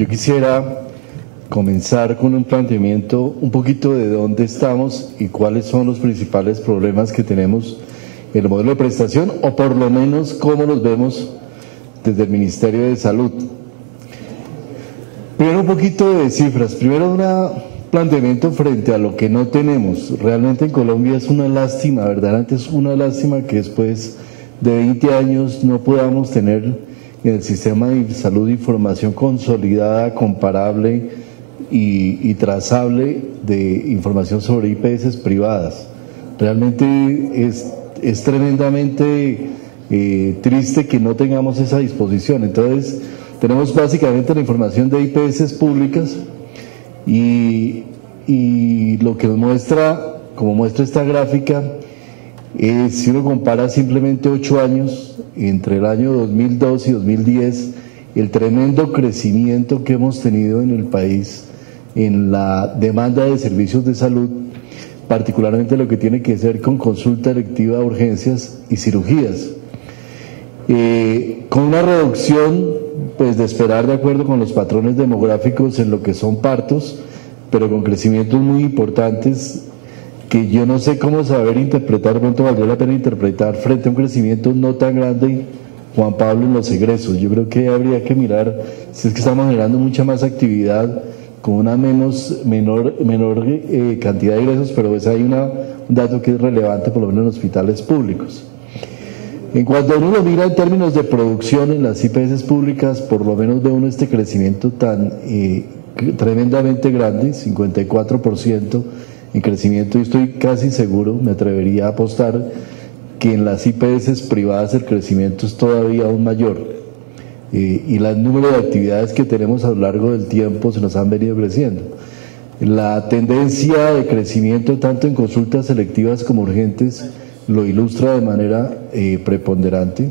Yo quisiera comenzar con un planteamiento un poquito de dónde estamos y cuáles son los principales problemas que tenemos en el modelo de prestación, o por lo menos cómo los vemos desde el Ministerio de Salud. Primero un poquito de cifras. Primero un planteamiento frente a lo que no tenemos. Realmente en Colombia es una lástima, verdaderamente es una lástima que después de 20 años no podamos tener en el sistema de salud información consolidada, comparable y trazable de información sobre IPS privadas. Realmente es tremendamente triste que no tengamos esa disposición. Entonces tenemos básicamente la información de IPS públicas y lo que nos muestra, como muestra esta gráfica, es, si uno compara simplemente 8 años, entre el año 2002 y 2010, el tremendo crecimiento que hemos tenido en el país en la demanda de servicios de salud, particularmente lo que tiene que ver con consulta electiva de urgencias y cirugías, con una reducción pues de esperar de acuerdo con los patrones demográficos en lo que son partos, pero con crecimientos muy importantes que yo no sé cómo saber interpretar, cuánto valdría la pena interpretar frente a un crecimiento no tan grande, Juan Pablo, en los egresos. Yo creo que habría que mirar si es que estamos generando mucha más actividad con una menor cantidad de ingresos, pero pues hay un dato que es relevante, por lo menos en hospitales públicos. En cuanto a uno lo mira en términos de producción en las IPS públicas, por lo menos ve uno este crecimiento tan tremendamente grande, 54% en crecimiento, y estoy casi seguro, me atrevería a apostar, que en las IPS privadas el crecimiento es todavía aún mayor. Y el número de actividades que tenemos a lo largo del tiempo se nos han venido creciendo. La tendencia de crecimiento tanto en consultas selectivas como urgentes lo ilustra de manera preponderante,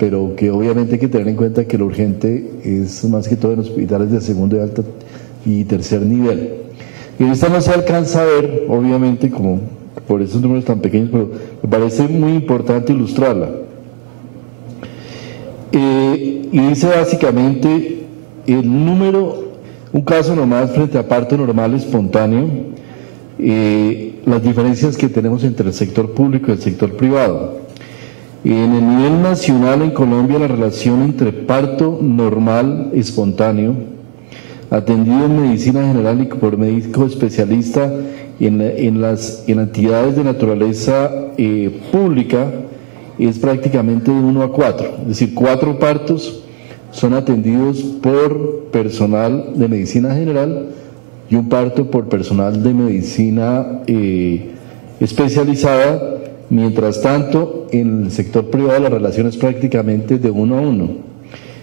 pero que obviamente hay que tener en cuenta que lo urgente es más que todo en hospitales de segundo y alto y tercer nivel. Y esta no se alcanza a ver, obviamente, como por esos números tan pequeños, pero me parece muy importante ilustrarla. Y dice básicamente el número, un caso nomás frente a parto normal espontáneo, las diferencias que tenemos entre el sector público y el sector privado. En el nivel nacional en Colombia, la relación entre parto normal espontáneo, atendido en medicina general y por médico especialista en entidades de naturaleza pública, es prácticamente de 1 a 4, es decir, 4 partos son atendidos por personal de medicina general y un parto por personal de medicina especializada. Mientras tanto, en el sector privado la relación es prácticamente de 1 a 1.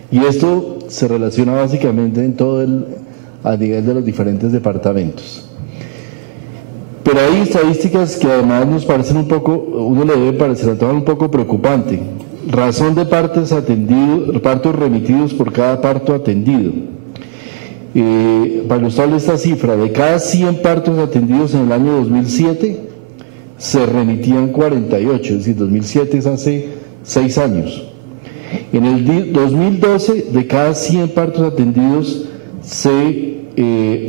Y esto se relaciona básicamente en a nivel de los diferentes departamentos. Pero hay estadísticas que además nos parecen uno le debe parecer un poco preocupante. Razón de partos remitidos por cada parto atendido. Para ilustrarle esta cifra, de cada 100 partos atendidos en el año 2007, se remitían 48, es decir, 2007 es hace 6 años. En el 2012, de cada 100 partos atendidos, se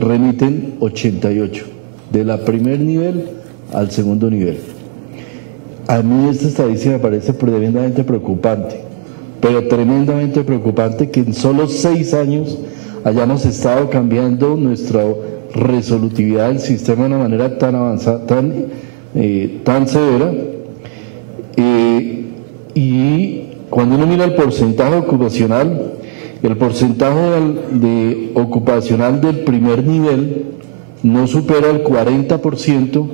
remiten 88, de la primer nivel al segundo nivel. A mí esta estadística me parece tremendamente preocupante, pero tremendamente preocupante que en solo 6 años hayamos estado cambiando nuestra resolutividad del sistema de una manera tan avanzada, tan severa, y cuando uno mira el porcentaje ocupacional, el porcentaje ocupacional del primer nivel no supera el 40%,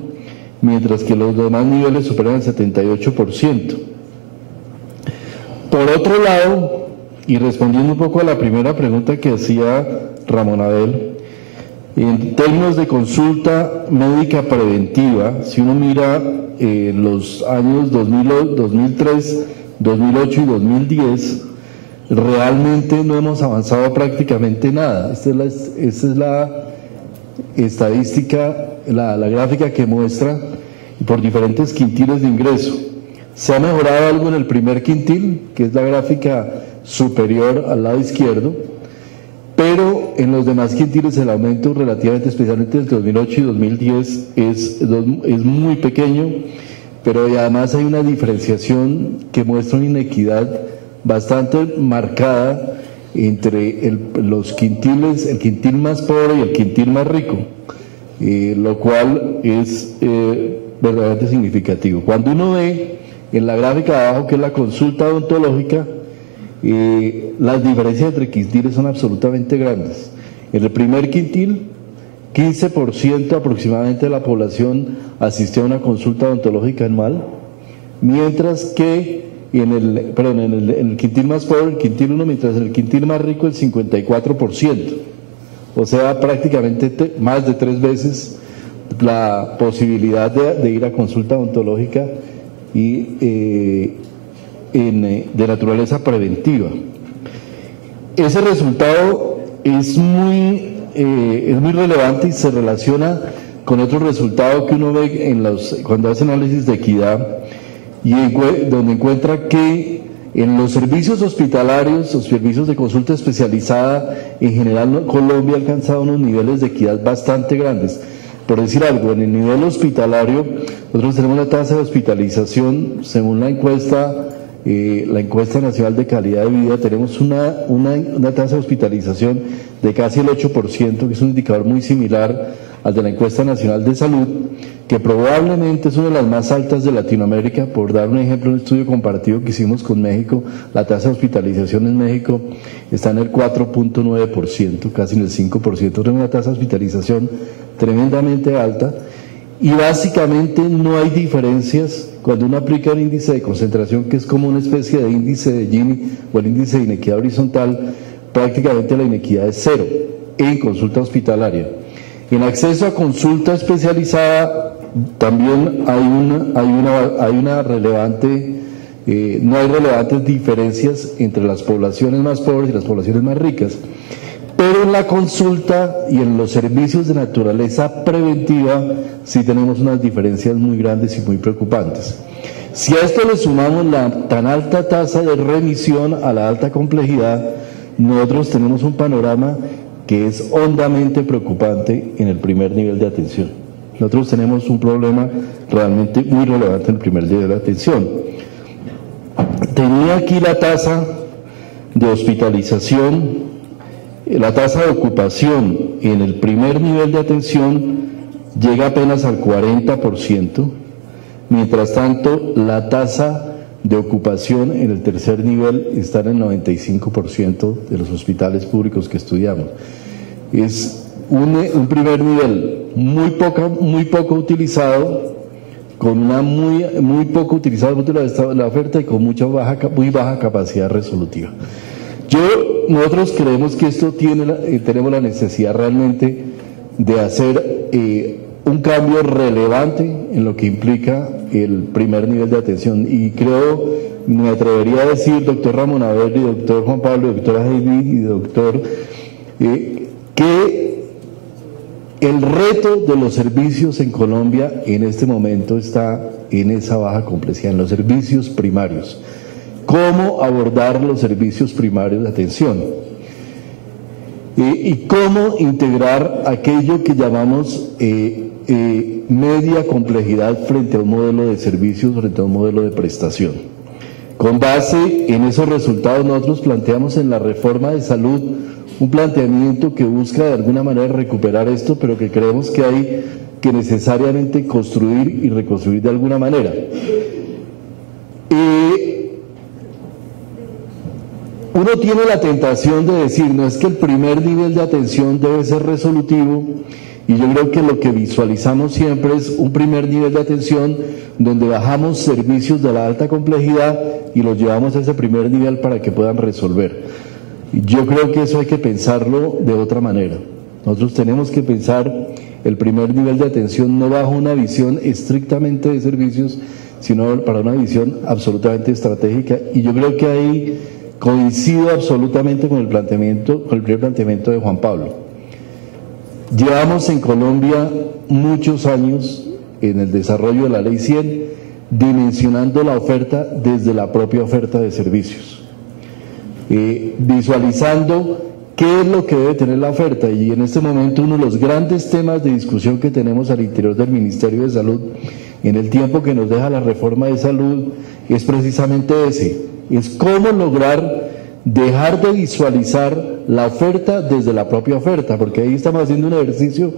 mientras que los demás niveles superan el 78%. Por otro lado, y respondiendo un poco a la primera pregunta que hacía Ramón Abel, en términos de consulta médica preventiva, si uno mira los años 2003, 2008 y 2010, realmente no hemos avanzado prácticamente nada. Esta es la estadística, la gráfica que muestra por diferentes quintiles de ingreso. Se ha mejorado algo en el primer quintil, que es la gráfica superior al lado izquierdo, pero pero en los demás quintiles el aumento relativamente, especialmente entre 2008 y 2010, es muy pequeño, pero además hay una diferenciación que muestra una inequidad bastante marcada entre los quintiles, el quintil más pobre y el quintil más rico, lo cual es verdaderamente significativo. Cuando uno ve en la gráfica de abajo, que es la consulta odontológica, las diferencias entre quintiles son absolutamente grandes. En el primer quintil, 15% aproximadamente de la población asistió a una consulta odontológica anual, mientras que en el quintil más pobre, el quintil 1, mientras en el quintil más rico el 54%. O sea, prácticamente más de 3 veces la posibilidad de ir a consulta odontológica y de naturaleza preventiva. Ese resultado es muy relevante y se relaciona con otro resultado que uno ve cuando hace análisis de equidad, y donde encuentra que en los servicios hospitalarios, los servicios de consulta especializada, en general Colombia ha alcanzado unos niveles de equidad bastante grandes. Por decir algo, en el nivel hospitalario, nosotros tenemos la tasa de hospitalización, según la encuesta nacional de calidad de vida, tenemos una tasa de hospitalización de casi el 8%, que es un indicador muy similar al de la encuesta nacional de salud, que probablemente es una de las más altas de Latinoamérica. Por dar un ejemplo, un estudio comparativo que hicimos con México, la tasa de hospitalización en México está en el 4.9%, casi en el 5%, es una tasa de hospitalización tremendamente alta, y básicamente no hay diferencias cuando uno aplica el índice de concentración, que es como una especie de índice de Gini o el índice de inequidad horizontal. Prácticamente la inequidad es cero en consulta hospitalaria. En acceso a consulta especializada también hay una relevante, no hay relevantes diferencias entre las poblaciones más pobres y las poblaciones más ricas, pero en la consulta y en los servicios de naturaleza preventiva sí tenemos unas diferencias muy grandes y muy preocupantes. Si a esto le sumamos la tan alta tasa de remisión a la alta complejidad, nosotros tenemos un panorama que es hondamente preocupante en el primer nivel de atención. Nosotros tenemos un problema realmente muy relevante en el primer nivel de atención. Tenía aquí la tasa de hospitalización, la tasa de ocupación en el primer nivel de atención llega apenas al 40%, mientras tanto la tasa de ocupación en el tercer nivel está en el 95% de los hospitales públicos que estudiamos. Es un primer nivel muy poco utilizado, con una muy poco utilizada la oferta y con muy baja capacidad resolutiva. Nosotros creemos que esto tenemos la necesidad realmente de hacer un cambio relevante en lo que implica el primer nivel de atención, y me atrevería a decir, doctor Ramón Averri, doctor Juan Pablo, doctora Heidi y doctor, que el reto de los servicios en Colombia en este momento está en esa baja complejidad, en los servicios primarios. ¿Cómo abordar los servicios primarios de atención? Y cómo integrar aquello que llamamos media complejidad frente a un modelo de servicios, frente a un modelo de prestación. Con base en esos resultados, nosotros planteamos en la reforma de salud un planteamiento que busca de alguna manera recuperar esto, pero que creemos que hay que necesariamente construir y reconstruir de alguna manera. Uno tiene la tentación de decir, no, es que el primer nivel de atención debe ser resolutivo, y yo creo que lo que visualizamos siempre es un primer nivel de atención donde bajamos servicios de la alta complejidad y los llevamos a ese primer nivel para que puedan resolver. Yo creo que eso hay que pensarlo de otra manera. Nosotros tenemos que pensar el primer nivel de atención no bajo una visión estrictamente de servicios, sino para una visión absolutamente estratégica, y yo creo que ahí coincido absolutamente con el primer planteamiento de Juan Pablo. Llevamos en Colombia muchos años en el desarrollo de la Ley 100 dimensionando la oferta desde la propia oferta de servicios, visualizando ¿qué es lo que debe tener la oferta? Y en este momento uno de los grandes temas de discusión que tenemos al interior del Ministerio de Salud, en el tiempo que nos deja la reforma de salud, es precisamente ese, es cómo lograr dejar de visualizar la oferta desde la propia oferta, porque ahí estamos haciendo un ejercicio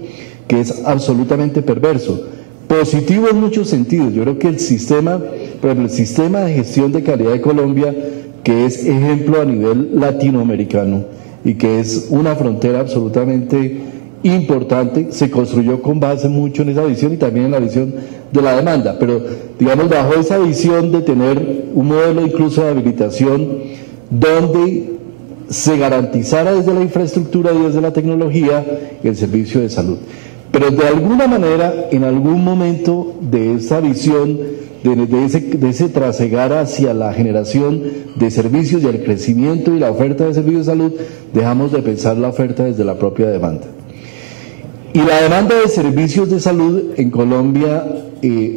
que es absolutamente perverso. Positivo en muchos sentidos. Yo creo que el sistema, por ejemplo, el sistema de gestión de calidad de Colombia, que es ejemplo a nivel latinoamericano y que es una frontera absolutamente importante, se construyó con base mucho en esa visión y también en la visión de la demanda, pero digamos bajo esa visión de tener un modelo incluso de habilitación donde se garantizara desde la infraestructura y desde la tecnología el servicio de salud. Pero de alguna manera, en algún momento de esa visión, de ese trasegar hacia la generación de servicios y el crecimiento y la oferta de servicios de salud, dejamos de pensar la oferta desde la propia demanda. Y la demanda de servicios de salud en Colombia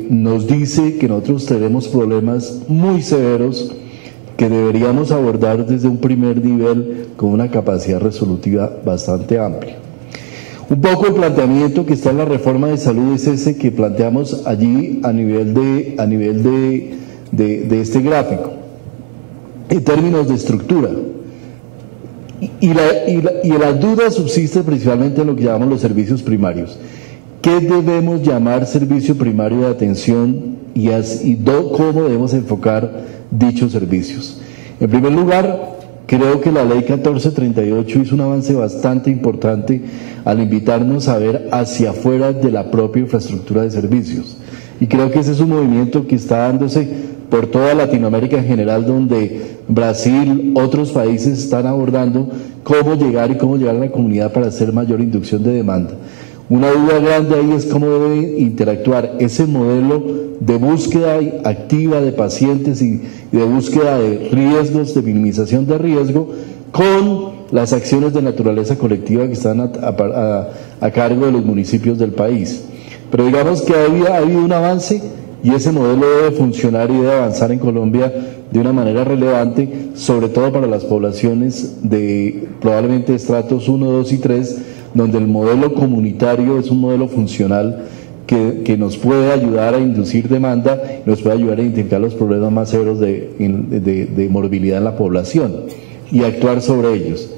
nos dice que nosotros tenemos problemas muy severos que deberíamos abordar desde un primer nivel con una capacidad resolutiva bastante amplia. Un poco el planteamiento que está en la reforma de salud es ese que planteamos allí a nivel de este gráfico, en términos de estructura. Y la duda subsiste principalmente en lo que llamamos los servicios primarios. ¿Qué debemos llamar servicio primario de atención y cómo debemos enfocar dichos servicios? En primer lugar, creo que la ley 1438 hizo un avance bastante importante al invitarnos a ver hacia afuera de la propia infraestructura de servicios. Y creo que ese es un movimiento que está dándose por toda Latinoamérica en general, donde Brasil, otros países están abordando cómo llegar a la comunidad para hacer mayor inducción de demanda. Una duda grande ahí es cómo debe interactuar ese modelo de búsqueda activa de pacientes y de búsqueda de riesgos, de minimización de riesgo, con las acciones de naturaleza colectiva que están a cargo de los municipios del país. Pero digamos que ha habido un avance y ese modelo debe funcionar y debe avanzar en Colombia de una manera relevante, sobre todo para las poblaciones de probablemente estratos 1, 2 y 3, donde el modelo comunitario es un modelo funcional que nos puede ayudar a inducir demanda, nos puede ayudar a identificar los problemas más severos de morbilidad en la población y actuar sobre ellos.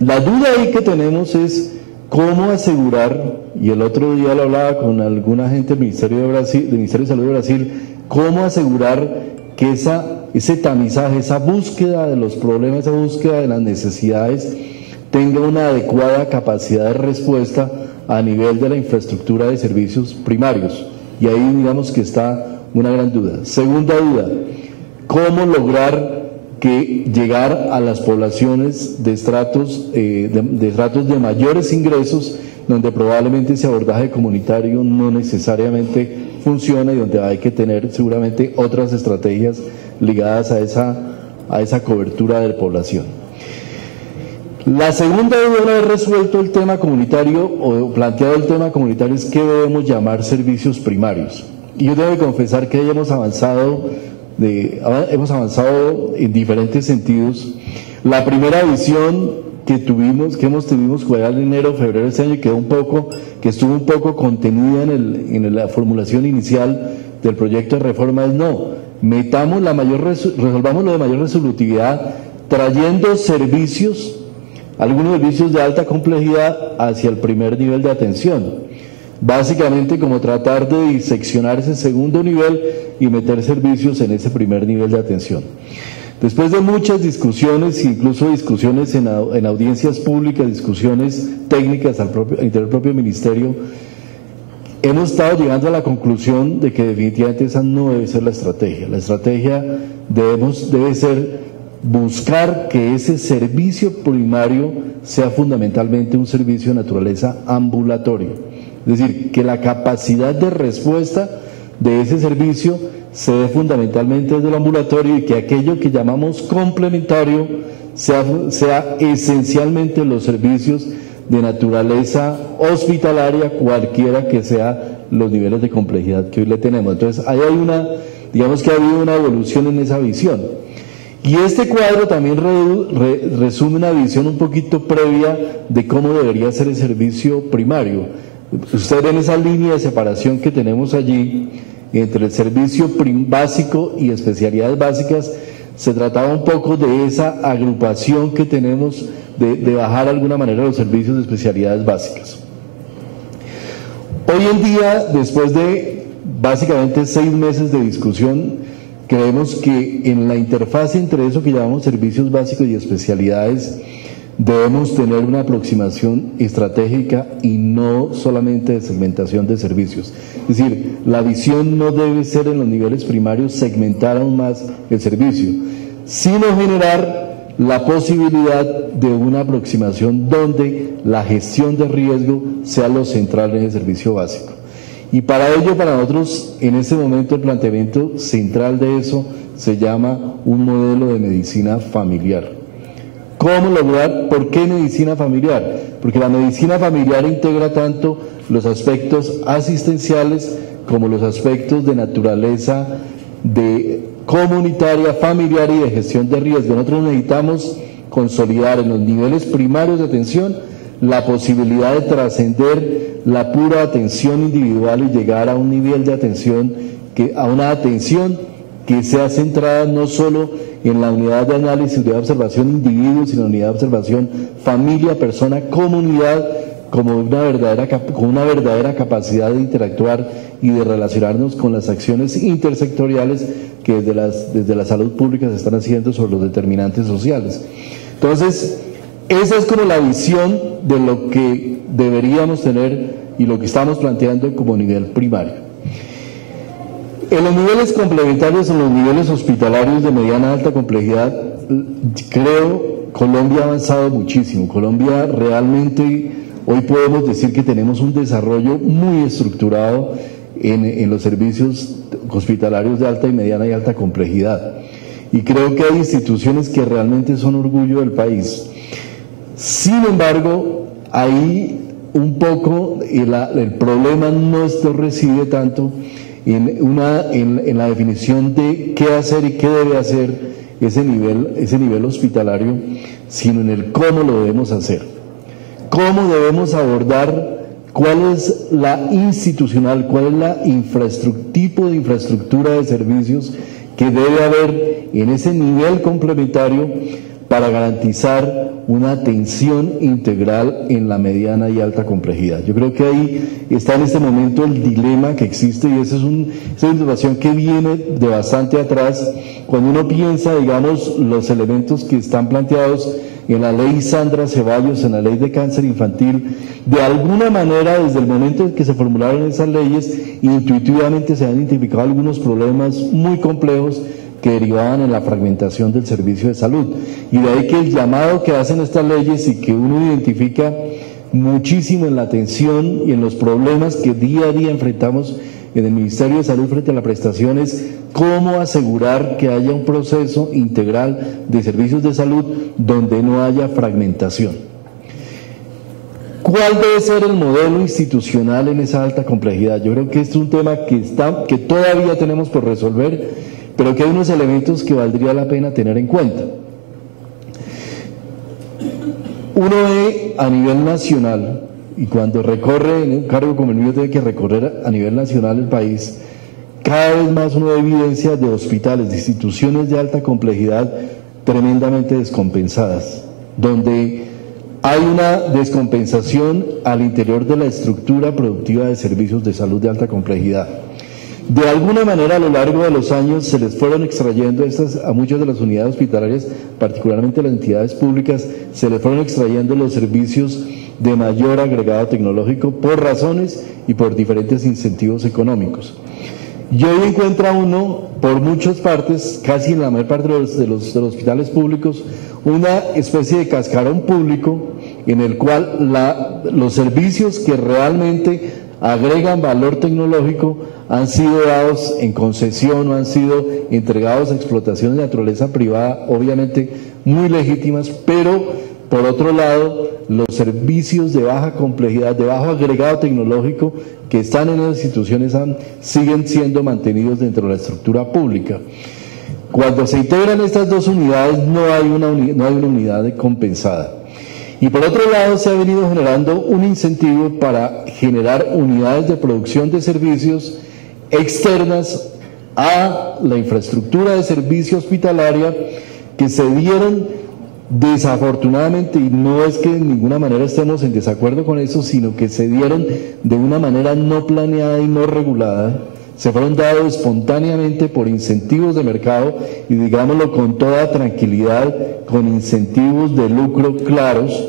La duda ahí que tenemos es cómo asegurar, y el otro día lo hablaba con alguna gente del Ministerio de Salud de Brasil, cómo asegurar que ese tamizaje, esa búsqueda de los problemas, esa búsqueda de las necesidades, tenga una adecuada capacidad de respuesta a nivel de la infraestructura de servicios primarios. Y ahí digamos que está una gran duda. Segunda duda, ¿cómo lograr llegar a las poblaciones de estratos de mayores ingresos, donde probablemente ese abordaje comunitario no necesariamente funciona y donde hay que tener seguramente otras estrategias ligadas a esa cobertura de población? La segunda duda, una vez resuelto el tema comunitario o planteado el tema comunitario, es qué debemos llamar servicios primarios. Y yo debo confesar que hemos avanzado en diferentes sentidos. La primera visión que tuvimos fue en enero, febrero de este año, que estuvo un poco contenida en la formulación inicial del proyecto de reforma, es resolvamos lo de mayor resolutividad, trayendo algunos servicios de alta complejidad hacia el primer nivel de atención. Básicamente como tratar de diseccionar ese segundo nivel y meter servicios en ese primer nivel de atención. Después de muchas discusiones, incluso discusiones en audiencias públicas, discusiones técnicas al interior del propio ministerio, hemos estado llegando a la conclusión de que definitivamente esa no debe ser la estrategia. La estrategia debe ser buscar que ese servicio primario sea fundamentalmente un servicio de naturaleza ambulatorio. Es decir, que la capacidad de respuesta de ese servicio se dé fundamentalmente desde el ambulatorio y que aquello que llamamos complementario sea esencialmente los servicios de naturaleza hospitalaria, cualquiera que sea los niveles de complejidad que hoy le tenemos. Entonces, digamos que ha habido una evolución en esa visión. Y este cuadro también resume una visión un poquito previa de cómo debería ser el servicio primario. Usted en esa línea de separación que tenemos allí entre el servicio básico y especialidades básicas, se trataba un poco de esa agrupación que tenemos de bajar de alguna manera los servicios de especialidades básicas. Hoy en día, después de básicamente 6 meses de discusión, creemos que en la interfaz entre eso que llamamos servicios básicos y especialidades debemos tener una aproximación estratégica y no solamente de segmentación de servicios. Es decir, la visión no debe ser en los niveles primarios segmentar aún más el servicio, sino generar la posibilidad de una aproximación donde la gestión de riesgo sea lo central en el servicio básico. Y para ello, para nosotros, en este momento el planteamiento central de eso se llama un modelo de medicina familiar. ¿Cómo lograr? ¿Por qué medicina familiar? Porque la medicina familiar integra tanto los aspectos asistenciales como los aspectos de naturaleza de comunitaria, familiar y de gestión de riesgo. Nosotros necesitamos consolidar en los niveles primarios de atención la posibilidad de trascender la pura atención individual y llegar a un nivel de atención, a una atención que sea centrada no solo en la unidad de análisis de observación individuo, sino en la unidad de observación familia, persona, comunidad, como con una verdadera capacidad de interactuar y de relacionarnos con las acciones intersectoriales que desde la salud pública se están haciendo sobre los determinantes sociales. Entonces, esa es como la visión de lo que deberíamos tener y lo que estamos planteando como nivel primario. En los niveles complementarios, en los niveles hospitalarios de mediana a alta complejidad, creo Colombia ha avanzado muchísimo. Colombia realmente, hoy podemos decir que tenemos un desarrollo muy estructurado en los servicios hospitalarios de alta y mediana y alta complejidad. Y creo que hay instituciones que realmente son orgullo del país. Sin embargo, ahí un poco el problema no reside tanto en la definición de qué hacer y qué debe hacer ese nivel hospitalario, sino en el cómo lo debemos hacer. Cómo debemos abordar, cuál es la institucional, cuál es la tipo de infraestructura de servicios que debe haber en ese nivel complementario para garantizar una atención integral en la mediana y alta complejidad. Yo creo que ahí está en este momento el dilema que existe, y esa es una situación que viene de bastante atrás. Cuando uno piensa, digamos, los elementos que están planteados en la ley Sandra Ceballos, en la ley de cáncer infantil, de alguna manera, desde el momento en que se formularon esas leyes, intuitivamente se han identificado algunos problemas muy complejos que derivaban en la fragmentación del servicio de salud. Y de ahí que el llamado que hacen estas leyes y que uno identifica muchísimo en la atención y en los problemas que día a día enfrentamos en el Ministerio de Salud frente a la prestación es cómo asegurar que haya un proceso integral de servicios de salud donde no haya fragmentación. ¿Cuál debe ser el modelo institucional en esa alta complejidad? Yo creo que este es un tema que todavía tenemos por resolver, pero que hay unos elementos que valdría la pena tener en cuenta. Uno ve a nivel nacional, y cuando recorre en un cargo como el mío tiene que recorrer a nivel nacional el país, cada vez más uno ve evidencias de hospitales, de instituciones de alta complejidad tremendamente descompensadas, donde hay una descompensación al interior de la estructura productiva de servicios de salud de alta complejidad. De alguna manera, a lo largo de los años se les fueron extrayendo a muchas de las unidades hospitalarias, particularmente las entidades públicas, se les fueron extrayendo los servicios de mayor agregado tecnológico por razones y por diferentes incentivos económicos. Y hoy encuentra uno, por muchas partes, casi en la mayor parte de los hospitales públicos, una especie de cascarón público en el cual los servicios que realmente agregan valor tecnológico han sido dados en concesión o han sido entregados a explotaciones de naturaleza privada, obviamente muy legítimas, pero por otro lado, los servicios de baja complejidad, de bajo agregado tecnológico que están en las instituciones siguen siendo mantenidos dentro de la estructura pública. Cuando se integran estas dos unidades no hay una unidad compensada. Y por otro lado se ha venido generando un incentivo para generar unidades de producción de servicios externas a la infraestructura de servicio hospitalaria que se dieron desafortunadamente, y no es que de ninguna manera estemos en desacuerdo con eso, sino que se dieron de una manera no planeada y no regulada, se fueron dados espontáneamente por incentivos de mercado y digámoslo con toda tranquilidad, con incentivos de lucro claros,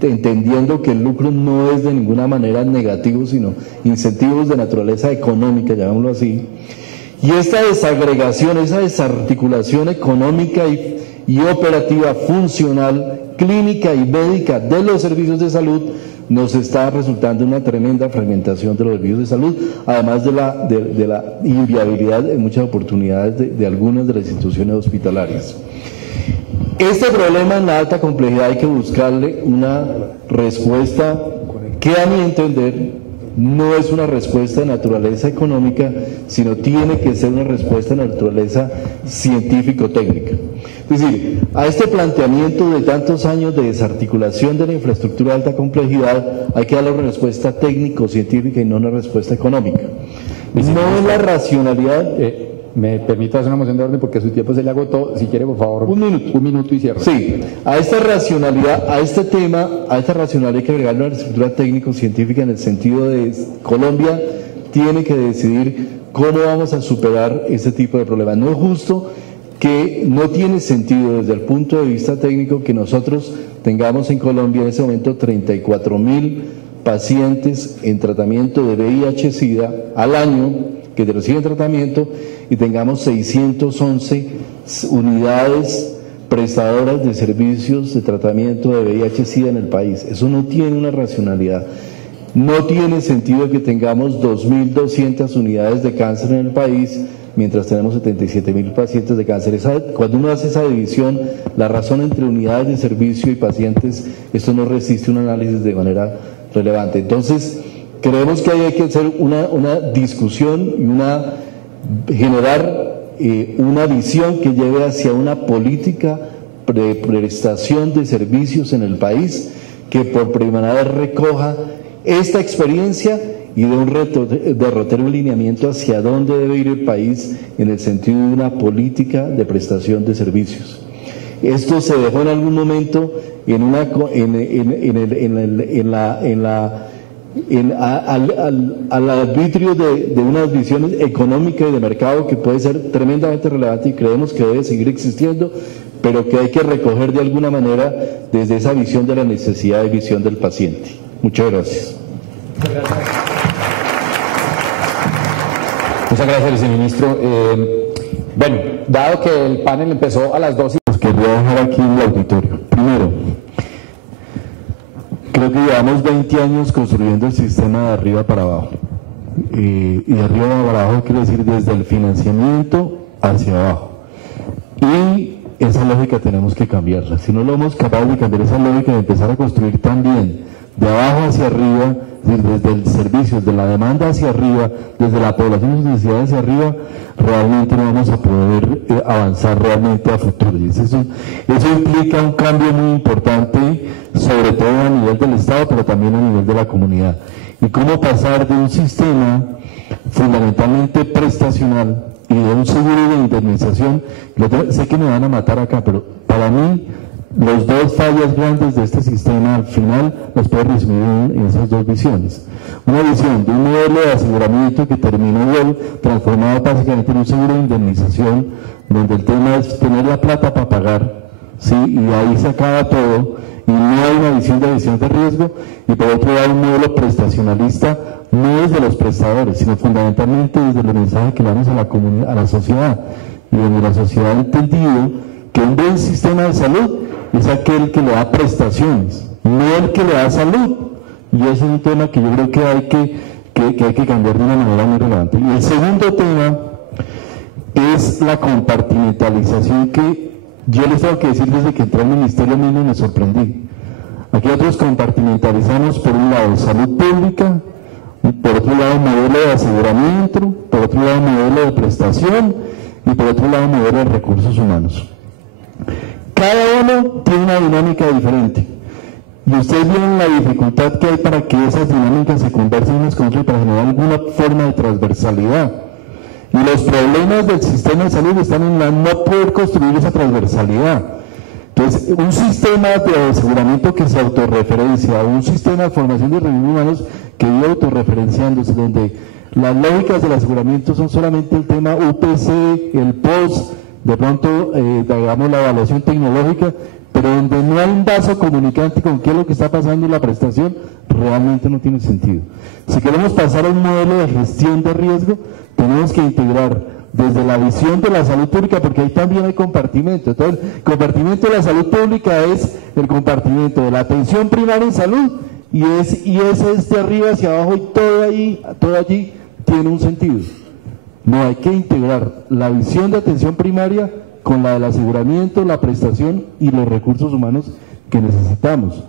entendiendo que el lucro no es de ninguna manera negativo, sino incentivos de naturaleza económica, llamémoslo así. Y esta desagregación, esa desarticulación económica y operativa, funcional, clínica y médica de los servicios de salud nos está resultando una tremenda fragmentación de los servicios de salud, además de la inviabilidad en muchas oportunidades de algunas de las instituciones hospitalarias. Este problema en la alta complejidad hay que buscarle una respuesta que, a mi entender, no es una respuesta de naturaleza económica, sino tiene que ser una respuesta de naturaleza científico-técnica. Es decir, a este planteamiento de tantos años de desarticulación de la infraestructura de alta complejidad hay que darle una respuesta técnico-científica y no una respuesta económica. No es la racionalidad... ¿Me permite hacer una moción de orden porque su tiempo se le agotó? Si quiere, por favor, un minuto y cierro. Sí, a esta racionalidad, a este tema, a esta racionalidad hay que agregar una estructura técnico-científica en el sentido de Colombia tiene que decidir cómo vamos a superar este tipo de problemas. No es justo que no tiene sentido desde el punto de vista técnico que nosotros tengamos en Colombia en ese momento 34.000 pacientes en tratamiento de VIH-Sida al año que reciben tratamiento y tengamos 611 unidades prestadoras de servicios de tratamiento de VIH-Sida en el país. Eso no tiene una racionalidad. No tiene sentido que tengamos 2.200 unidades de cáncer en el país mientras tenemos 77.000 pacientes de cáncer. Cuando uno hace esa división, la razón entre unidades de servicio y pacientes, esto no resiste un análisis de manera relevante. Entonces, creemos que hay que hacer una discusión y generar una visión que lleve hacia una política de prestación de servicios en el país que por primera vez recoja esta experiencia y de un derrotere un lineamiento hacia dónde debe ir el país en el sentido de una política de prestación de servicios. Esto se dejó en algún momento al arbitrio de unas visiones económicas y de mercado que puede ser tremendamente relevante y creemos que debe seguir existiendo, pero que hay que recoger de alguna manera desde esa visión de la necesidad y visión del paciente. Muchas gracias. Muchas gracias, viceministro. Bueno, dado que el panel empezó a las 2:00, los quería dejar aquí en el auditorio. Primero, creo que llevamos 20 años construyendo el sistema de arriba para abajo. Y de arriba para abajo quiere decir desde el financiamiento hacia abajo. Y esa lógica tenemos que cambiarla. Si no lo hemos capaz de cambiar esa lógica y empezar a construir también de abajo hacia arriba, desde el servicio, desde la demanda hacia arriba, desde la población y sus necesidades hacia arriba, realmente no vamos a poder avanzar realmente a futuro. Y eso implica un cambio muy importante, sobre todo a nivel del Estado, pero también a nivel de la comunidad. Y cómo pasar de un sistema fundamentalmente prestacional y de un seguro de indemnización, sé que me van a matar acá, pero para mí los dos fallas grandes de este sistema al final los puedo resumir en esas dos visiones. Una visión de un modelo de aseguramiento que terminó transformado básicamente en un seguro de indemnización, donde el tema es tener la plata para pagar, ¿sí? Y ahí se acaba todo, y no hay una visión de riesgo, y por otro lado un modelo prestacionalista, no desde los prestadores, sino fundamentalmente desde el mensaje que le damos a la comunidad, a la sociedad, y donde la sociedad ha entendido que un buen sistema de salud es aquel que le da prestaciones, no el que le da salud. Y ese es un tema que yo creo que hay que cambiar de una manera muy relevante. Y el segundo tema es la compartimentalización que yo les tengo que decir desde que entré al ministerio mismo me sorprendí. Aquí nosotros compartimentalizamos por un lado salud pública, por otro lado modelo de aseguramiento, por otro lado modelo de prestación, y por otro lado mover los recursos humanos. Cada uno tiene una dinámica diferente. Y ustedes vieron la dificultad que hay para que esas dinámicas se conversen unas con otras y para generar alguna forma de transversalidad. Y los problemas del sistema de salud están en la no poder construir esa transversalidad. Entonces, un sistema de aseguramiento que se autorreferencia, un sistema de formación de recursos humanos que vive autorreferenciándose, donde las lógicas del aseguramiento son solamente el tema UPC, el POS, de pronto, digamos, la evaluación tecnológica, pero donde no hay un vaso comunicante con qué es lo que está pasando en la prestación, realmente no tiene sentido. Si queremos pasar a un modelo de gestión de riesgo, tenemos que integrar desde la visión de la salud pública, porque ahí también hay compartimento. Entonces, el compartimento de la salud pública es el compartimento de la atención primaria en salud, y ese es de arriba hacia abajo, y todo allí tiene un sentido. No, hay que integrar la visión de atención primaria con la del aseguramiento, la prestación y los recursos humanos que necesitamos.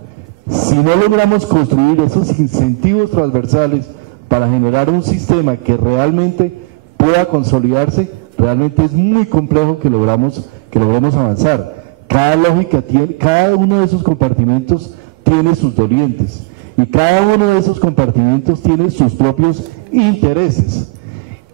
Si no logramos construir esos incentivos transversales para generar un sistema que realmente pueda consolidarse, realmente es muy complejo que logremos avanzar. Cada uno de esos compartimentos tiene sus dolientes y cada uno de esos compartimentos tiene sus propios intereses.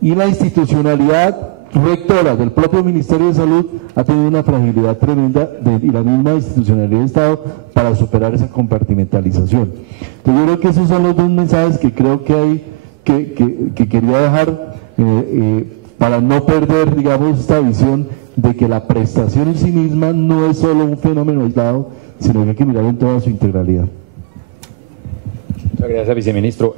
Y la institucionalidad rectora del propio Ministerio de Salud ha tenido una fragilidad tremenda y la misma institucionalidad del Estado para superar esa compartimentalización. Entonces yo creo que esos son los dos mensajes que creo que hay que quería dejar para no perder, digamos, esta visión de que la prestación en sí misma no es solo un fenómeno aislado, sino que hay que mirar en toda su integralidad. Muchas gracias, viceministro.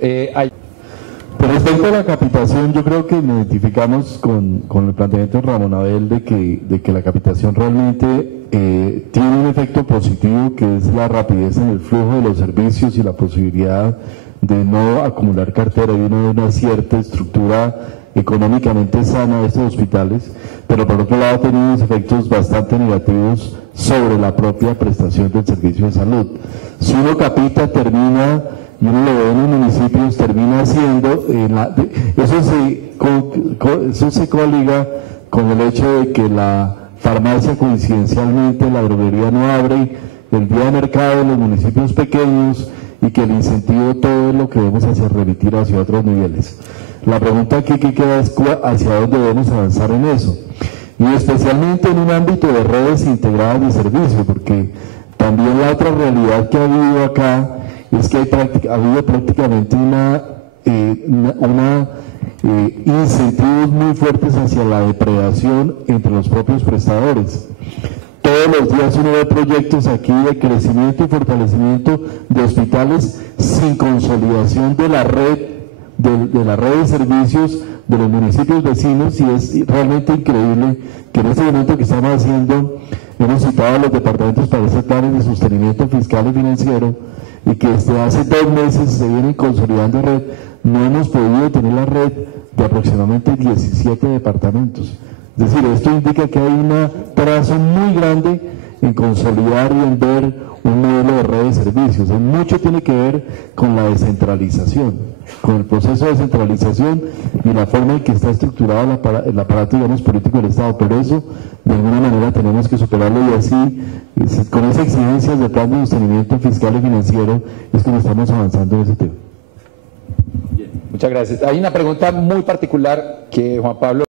Con respecto a la capitación, yo creo que nos identificamos con el planteamiento de Ramón Abel de que la capitación realmente tiene un efecto positivo, que es la rapidez en el flujo de los servicios y la posibilidad de no acumular cartera y una cierta estructura económicamente sana de estos hospitales, pero por otro lado ha tenido unos efectos bastante negativos sobre la propia prestación del servicio de salud. Si uno capita, termina, y uno lo ve en los municipios, termina siendo, eso se coliga con el hecho de que la farmacia coincidencialmente, la droguería no abre el día de mercado en los municipios pequeños y que el incentivo todo es lo que debemos hacer, remitir hacia otros niveles. La pregunta aquí que queda es hacia dónde debemos avanzar en eso, y especialmente en un ámbito de redes integradas de servicio, porque también la otra realidad que ha habido acá es que ha habido prácticamente incentivos muy fuertes hacia la depredación entre los propios prestadores. Todos los días uno ve proyectos aquí de crecimiento y fortalecimiento de hospitales sin consolidación de la red de servicios de los municipios vecinos, y es realmente increíble que en este momento que estamos haciendo, hemos citado a los departamentos para hacer planes de sostenimiento fiscal y financiero, y que desde hace 2 meses se vienen consolidando red, no hemos podido tener la red de aproximadamente 17 departamentos. Es decir, esto indica que hay un trazo muy grande en consolidar y en ver un modelo de red de servicios. Mucho tiene que ver con la descentralización, con el proceso de descentralización y la forma en que está estructurado el aparato, digamos, político del Estado. Por eso, de alguna manera, tenemos que superarlo, y así, con esas exigencias de plan de sostenimiento fiscal y financiero, es como estamos avanzando en ese tema. Bien, muchas gracias. Hay una pregunta muy particular que Juan Pablo